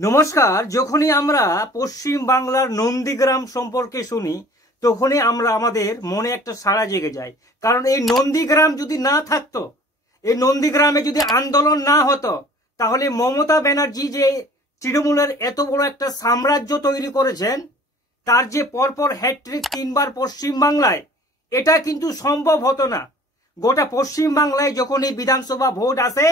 নমস্কার। যখনই আমরা পশ্চিম বাংলার নন্দীগ্রাম সম্পর্কে শুনি তখনই আমরা আমাদের মনে একটা সাড়া জেগে যায়। কারণ এই নন্দীগ্রাম যদি না থাকতো, এই নন্দীগ্রামে যদি আন্দোলন না হতো, তাহলে মমতা ব্যানার্জি যে তৃণমূলের এত বড় একটা সাম্রাজ্য তৈরি করেছেন, তার যে পরপর হ্যাট্রিক 3বার পশ্চিম বাংলায়, এটা কিন্তু সম্ভব হতো না। গোটা পশ্চিম বাংলায় যখন এই বিধানসভা ভোট আসে,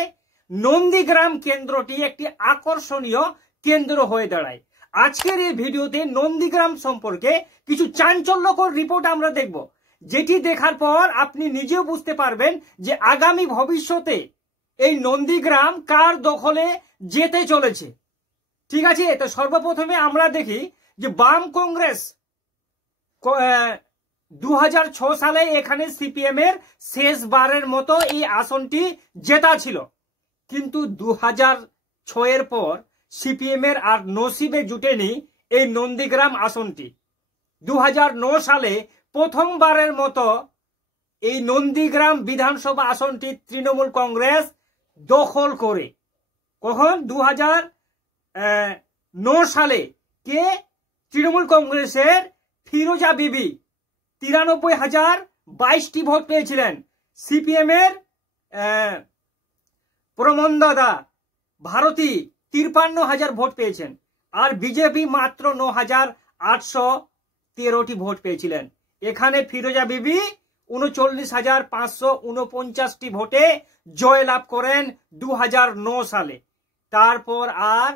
নন্দীগ্রাম কেন্দ্রটি একটি আকর্ষণীয় কেন্দ্র হয়ে দাঁড়ায়। আজকের এই ভিডিওতে নন্দীগ্রাম সম্পর্কে কিছু চাঞ্চল্যকর রিপোর্ট আমরা দেখব, যেটি দেখার পর আপনি নিজেও বুঝতে পারবেন যে আগামী ভবিষ্যতে এই নন্দীগ্রাম কার দখলে যেতে চলেছে। ঠিক আছে, তো সর্বপ্রথমে আমরা দেখি যে বাম কংগ্রেস 2006 সালে এখানে সিপিএম এর শেষবারের মতো এই আসনটি জেতা ছিল, কিন্তু 2006 এর পর সিপিএম এর আর নসিবে জুটেনি এই নন্দীগ্রাম আসনটি। 2009 সালে প্রথমবারের মতো এই নন্দীগ্রাম বিধানসভা আসনটি তৃণমূল কংগ্রেস দখল করে। কখন? 2009 সালে কে? তৃণমূল কংগ্রেসের ফিরোজা বিবি 93,022টি ভোট পেয়েছিলেন। সিপিএম এর প্রমন্দদা ভারতী 53,000 ভোট পেয়েছেন, আর বিজেপি মাত্র 9,813টি ভোট পেয়েছিলেন। এখানে ফিরোজা বিবি 39,549টি ভোটে জয়লাভ করেন 2009 সালে। তারপর আর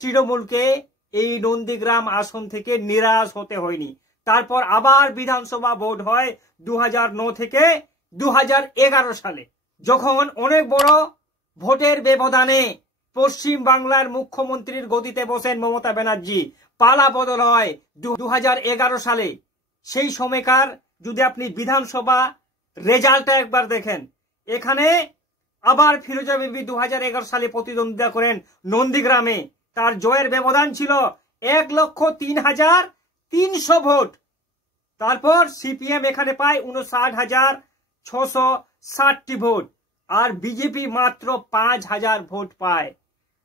তৃণমূলকে এই নন্দীগ্রাম আসন থেকে নিরাশ হতে হয়নি। তারপর আবার বিধানসভা ভোট হয় 2009 থেকে 2011 সালে, যখন অনেক বড় ভোটের ব্যবধানে পশ্চিম বাংলার মুখ্যমন্ত্রীর গদিতে বসেন মমতা ব্যানার্জি। পালা বদল হয় 2011 সালে। সেই সময়কার যদি আপনি বিধানসভা রেজাল্টটা একবার দেখেন, এখানে আবার ফিরোজা বিবি 2011 সালে প্রতিদ্বন্দ্বিতা করেন নন্দীগ্রামে। তার জয়ের ব্যবধান ছিল 1,03,300 ভোট। তারপর সিপিএম এখানে পায় 59,660টি ভোট, আর বিজেপি মাত্র 5,000 ভোট পায়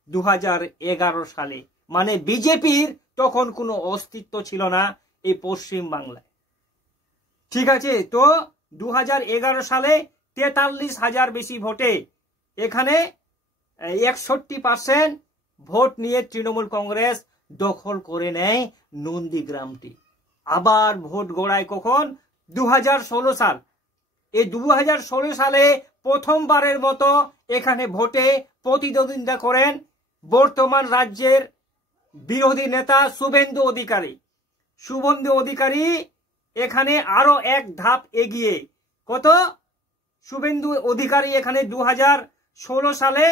2011 সালে। মানে বিজেপির তখন কোনো অস্তিত্ব ছিল না এই পশ্চিম বাংলায়। ঠিক আছে, তো 2011 সালে 43,000 বেশি ভোটে এখানে 61% ভোট নিয়ে তৃণমূল কংগ্রেস দখল করে নেয় নন্দীগ্রামটি। আবার ভোট গড়ায় কখন? 2016 সাল। এই 2016 সালে প্রথমবারের মতো এখানে ভোটে প্রতিদ্বন্দ্বিতা করেন বর্তমান রাজ্যের বিরোধী নেতা শুভেন্দু অধিকারী। শুভেন্দু অধিকারী এখানে আরো এক ধাপ এগিয়ে। কত? শুভেন্দু অধিকারী এখানে 2016 সালে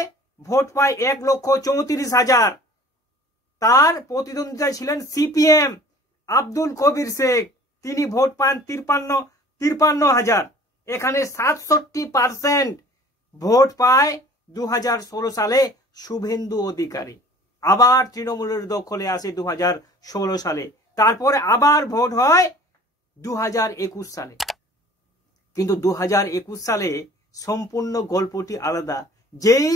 ভোট পায় 1,34,000। তার প্রতিদ্বন্দ্বিতায় ছিলেন সিপিএম আব্দুল কবির শেখ, তিনি ভোট পান 53,000। এখানে 67% ভোট পায় 2016 সালে শুভেন্দু অধিকারী। আবার তৃণমূলের দখলে আসে 2016 সালে। তারপরে আবার ভোট হয় 2021 সালে। কিন্তু 2021 সালে সম্পূর্ণ গল্পটি আলাদা। যেই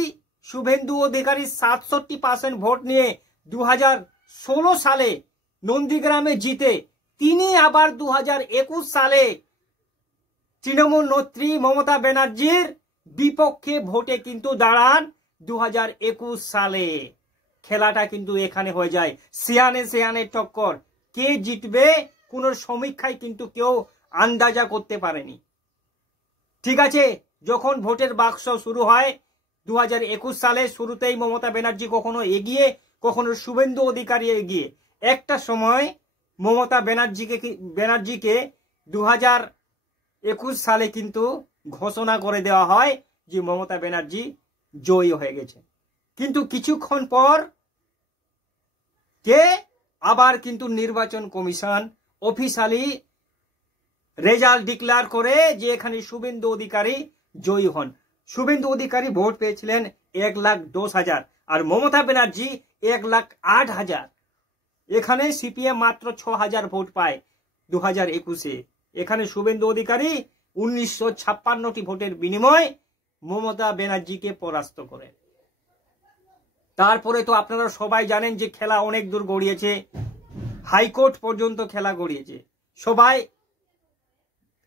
শুভেন্দু অধিকারী 67% ভোট নিয়ে 2016 সালে নন্দীগ্রামে জিতে, তিনি আবার 2021 সালে তৃণমূল নেত্রী মমতা ব্যানার্জির বিপক্ষে ভোটে কিন্তু দাঁড়ান 2021 সালে। খেলাটা কিন্তু এখানে হয়ে যায় সিয়ানে টক্কর। কে জিতবে কোন সমীক্ষায় কিন্তু কেউ আন্দাজা করতে পারেনি। ঠিক আছে, যখন ভোটের বাক্স শুরু হয় 2021 সালে, শুরুতেই মমতা ব্যানার্জি কখনো এগিয়ে, কখনো শুভেন্দু অধিকারী এগিয়ে। একটা সময় মমতা ব্যানার্জিকে 2021 সালে কিন্তু ঘোষণা করে দেওয়া হয় যে মমতা ব্যানার্জি জয়ী হয়ে গেছে। কিন্তু কিছুক্ষণ পর আবার কিন্তু নির্বাচন কমিশন অফিসিয়ালি রেজাল্ট ডিক্লেয়ার করে যে এখানে শুভেন্দু অধিকারী জয়ী হন। শুভেন্দু অধিকারী ভোট পেয়েছিলেন 1,10,000, আর মমতা ব্যানার্জি 1,08,000। এখানে সিপিএম মাত্র 6,000 ভোট পায় 2021-এ। এখানে শুভেন্দু অধিকারী 1956টি ভোটের বিনিময়ে মমতা ব্যানার্জিকে পরাস্ত করে। তারপরে তো আপনারা সবাই জানেন যে খেলা অনেক দূর গড়িয়েছে, হাইকোর্ট পর্যন্ত খেলা গড়িয়েছে। সবাই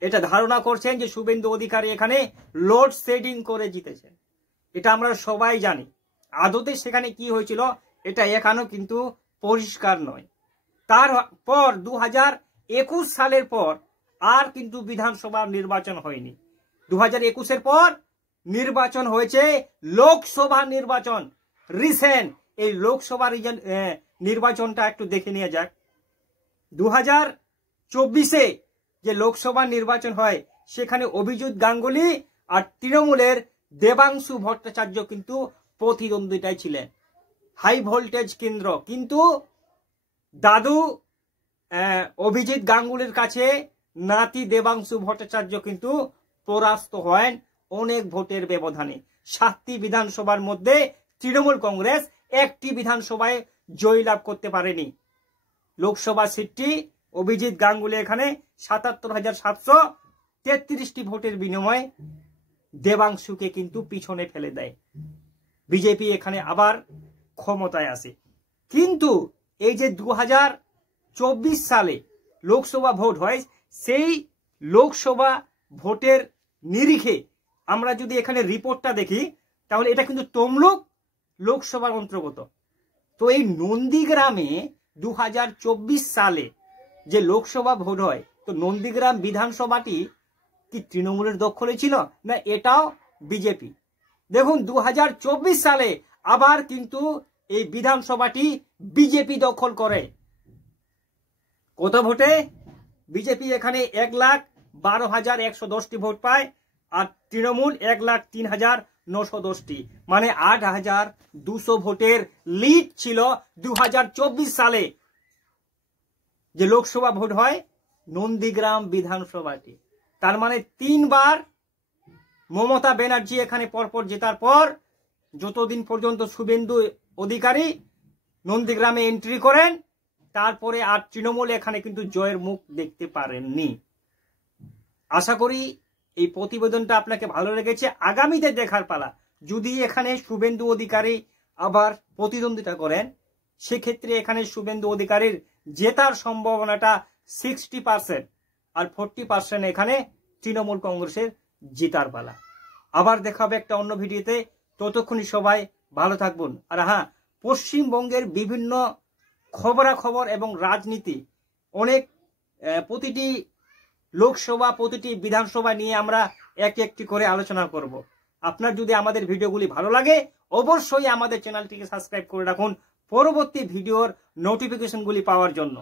এটা ধারণা করছেন যে শুভেন্দু অধিকারী এখানে লোড শেডিং করে জিতেছেন, এটা আমরা সবাই জানি। আদতে সেখানে কি হয়েছিল এটা এখনো কিন্তু পরিষ্কার নয়। তারপর 2021 সালের পর আর কিন্তু বিধানসভা নির্বাচন হয়নি। 2021-এর পর নির্বাচন হয়েছে লোকসভা নির্বাচন। রিসেন্ট এই লোকসভা নির্বাচনটা একটু দেখে নিয়ে যাক। 2024-এ যে লোকসভা নির্বাচন হয় সেখানে অভিজিৎ গাঙ্গুলি আর তৃণমূলের দেবাংশু ভট্টাচার্য কিন্তু প্রতিদ্বন্দ্বিতায় ছিলেন। হাই ভোল্টেজ কেন্দ্র, কিন্তু দাদু অভিজিৎ গাঙ্গুলির কাছে নাতি দেবাংশু ভট্টাচার্য কিন্তু পরাস্ত হন অনেক ভোটের ব্যবধানে। 7টি বিধানসভার মধ্যে তৃণমূল কংগ্রেস একটি বিধানসভায় জয়লাভ করতে পারেনি। লোকসভা সিটটি অভিজিৎ গাঙ্গুলি এখানে 77,733টি ভোটের বিনিময়ে দেবাংশুকে কিন্তু পিছনে ফেলে দেয়। বিজেপি এখানে আবার ক্ষমতায় আসে। কিন্তু এই যে 2024 সালে লোকসভা ভোট হয়, সেই লোকসভা ভোটের নিরিখে আমরা যদি এখানে রিপোর্টটা দেখি তাহলে এটা কিন্তু তমলুক লোকসভার অন্তর্গত। তো এই নন্দীগ্রামে 2024 সালে যে লোকসভা ভোট হয়, তো নন্দীগ্রাম বিধানসভাটি কি তৃণমূলের দখলে ছিল না এটাও বিজেপি? দেখুন 2024 সালে আবার কিন্তু এই বিধানসভাটি বিজেপি দখল করে। কত ভোটে? বিজেপি এখানে 1,12,110টি ভোট পায় আর তৃণমূল 1,03,910টি, মানে 8,200 ভোটের লিড ছিল 2024 সালে যে লোকসভা ভোট হয় নন্দীগ্রাম বিধানসভাটি। তার মানে 3 বার মমতা ব্যানার্জি এখানে পরপর জেতার পর যতদিন পর্যন্ত শুভেন্দু অধিকারী নন্দীগ্রামে এন্ট্রি করেন তারপরে আর তৃণমূল এখানে কিন্তু জয়ের মুখ দেখতে পারেননি। আশা করি এই প্রতিবেদনটা আপনাকে ভালো লেগেছে। আগামীতে দেখার পালা, যদি এখানে শুভেন্দু অধিকারী আবার প্রতিদ্বন্দ্বিতা করেন সেক্ষেত্রে এখানে শুভেন্দু অধিকারীর জেতার সম্ভাবনাটা 60% আর 40% এখানে তৃণমূল কংগ্রেসের জেতার পালা। আবার দেখা হবে একটা অন্য ভিডিওতে, ততক্ষণই সবাই ভালো থাকবেন। আর হ্যাঁ, পশ্চিমবঙ্গের বিভিন্ন খবরাখবর এবং রাজনীতি অনেক প্রতিটি লোকসভা প্রতিটি বিধানসভা নিয়ে আমরা একটি করে আলোচনা করব। আপনার যদি আমাদের ভিডিওগুলি ভালো লাগে অবশ্যই আমাদের চ্যানেলটিকে সাবস্ক্রাইব করে রাখুন পরবর্তী ভিডিওর নোটিফিকেশনগুলি পাওয়ার জন্য।